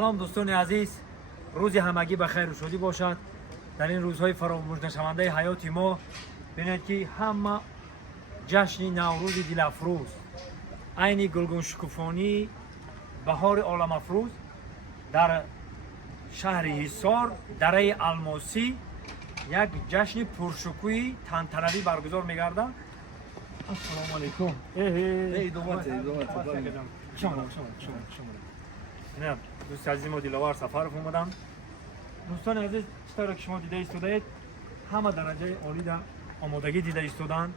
سلام دوستان عزیز، روز همگی بخیر و شادی باشد. در این روزهای فراموش نشونده حیات ما ببینید که همه جشن نوروز دلافروز، عین گلگون شکوفانی بهار عالم افروز در شهر حصار دره الماسی یک جشن پرشکوهی تنطروی برگزار می‌گردد. السلام علیکم. نه دوست عزیز ما دلاور سفر اومدم. دوستان عزیز، چطور که شما دیده ایستادید همه درجه عالی در آمادگی دیده ایستادن.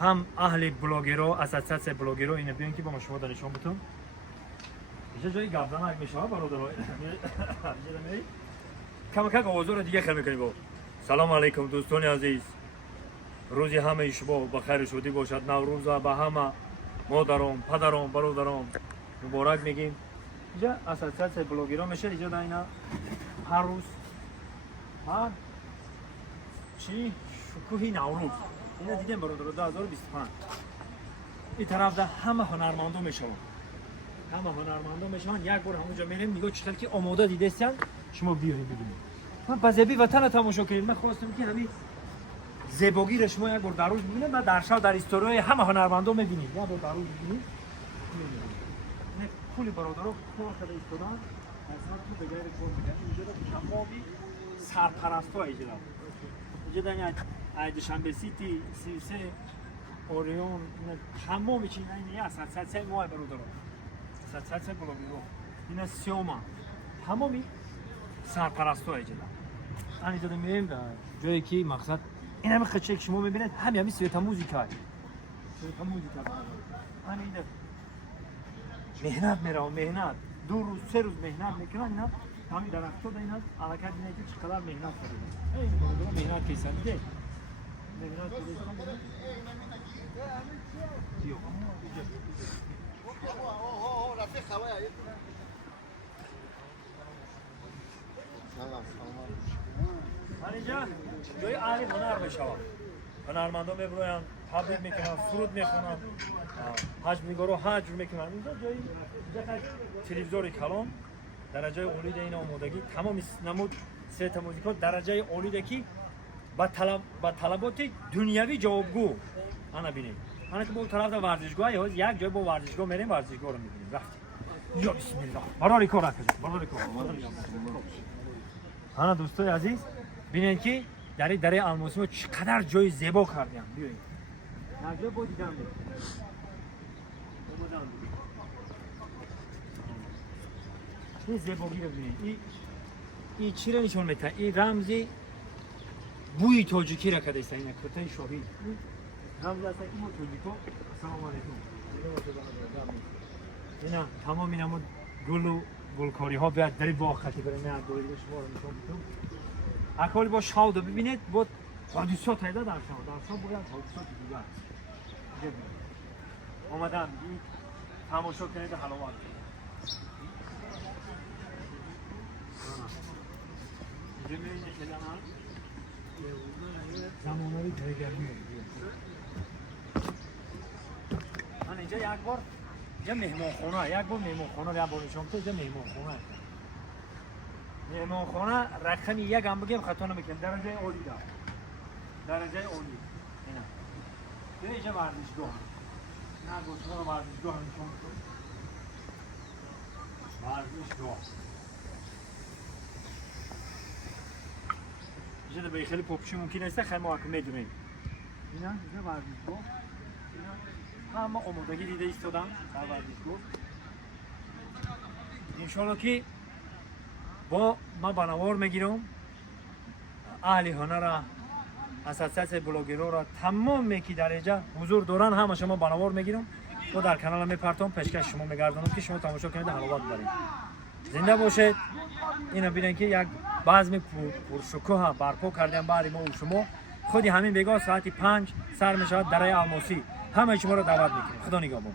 هم اهل بلاگرها، اساسیاسیون بلاگرها اینو بیان که با شما در نشان بدم. اینجا جای گردن میشه برادرای. کم آوازو دیگه خیر میکنیم. با سلام علیکم دوستان عزیز، روزی همه شما بخیر و شادی باشد. نوروز به همه مادران، پدران، برادران مبارک میگیم. اینجا اساسیاسیون بلاگرها میشه. اینجا در اینا هر روز هر چی شکوهی نوروز اینا دیدیم برادر 2025. این طرف ده همه هنرمندا میشون، همه هنرمندا میشون. یک بار همونجا میریم نگاه چطور که آماده دیدستن شما بیارید ببینید. من بازبی وطن تماشا کردم. من خواستم که همین زیبایی را شما یک بار در روز ببینید. من در شب در استوریای همه هنرمندا میبینید. یک بار در روز ببینید. نه کلی برادرها کار کرده ایستادن. اصلا تو بغیر کار میکنن. اینجا تمامی سرپرستا اینجا. اینجا در دوشنبه سیتی، سیرسه، اوریون، تمام چیزا اینه. اساسیاسیون ما برادرها. اساسیاسیون بلاگرها. اینا سیوما. تمامی سرپرستا اینجا. اینجا میریم در جایی که مقصد این همه خچه که شما میبینید همین سویت موزیکا. سویت موزیکا. اینجا مهنت میره و مهنت 2 روز 3 روز مهنت میکنن. اینا همین درخت‌ها اینا حرکت اینه که چقدر مهنت کرده. این برادرها مهنت کیسن دیگه. مهنت کرده. رفیق خواه اینجا جای اهل هنر میشوند. هنرمندا میبروین، تبریک میکنن، فرود میخونن، حج میگارو حج میکنن. اینجا جای تلویزیون کلام درجه عالی ده. این آمادگی تمام نمود سه موزیکا درجه عالی ده که با طلبات دنیوی جوابگو. انا ببینید انا که با طرف ورزشگاه یک جای با ورزشگاه میریم، ورزشگاه رو میبینیم. رفتیم یا بسم الله برای کار کنید، برای کار. انا دوستای عزیز ببینید که در الماسی ما چقدر جای زیبا کردیم. بیایید نجا با دیدم این زیبایی رو ببینید. این چی رو نشون میده؟ این رمزی بوی تاجیکی را کرده است. این کته شاهی رمز است. این تاجیکو. السلام علیکم. اینا تمام اینا گل و گلکاری ها بیاد در باغ خطی برای من دوری شما رو نشون میدم. اکالی با شاود ببینید بود حادثات پیدا در شما باید حادثات دیگر اومدن تماشا کنید حلاوت. زمانه‌ای دیگرمی. من اینجا یک بار یه مهمانخانه، یک بار مهمانخانه رو نشون میدم. اینجا مهمانخانه. مهمانخانه رقم یک هم بگیم خطا نمیکنم. درجه عالی داره. درجه عالی. اینا. اینجا ورزشگاه. نه گفتم ورزشگاه نشون میدم. ورزشگاه. اینجا به خیلی پاپوشی ممکن است خیلی ما میدونیم. اینا اینجا ورزشگاه. اینا همه آمادگی دیده ایستادن در ورزشگاه. انشالله که با ما بنوار میگیرم اهل هنر اساسیاسیون بلاگرها را تمام میکی در اینجا حضور دارن همه شما بنوار میگیرم و در کانال میپرتم پیشکش شما میگردونم که شما تماشا کنید حلاوت برید. زنده باشید. اینا ببینید که یک بزم پرشکوه برپا کردیم برای ما و شما. خودی همین بگاه ساعت 5 سر میشود دره الماسی. همه شما را دعوت میکنم. خدا نگهبان.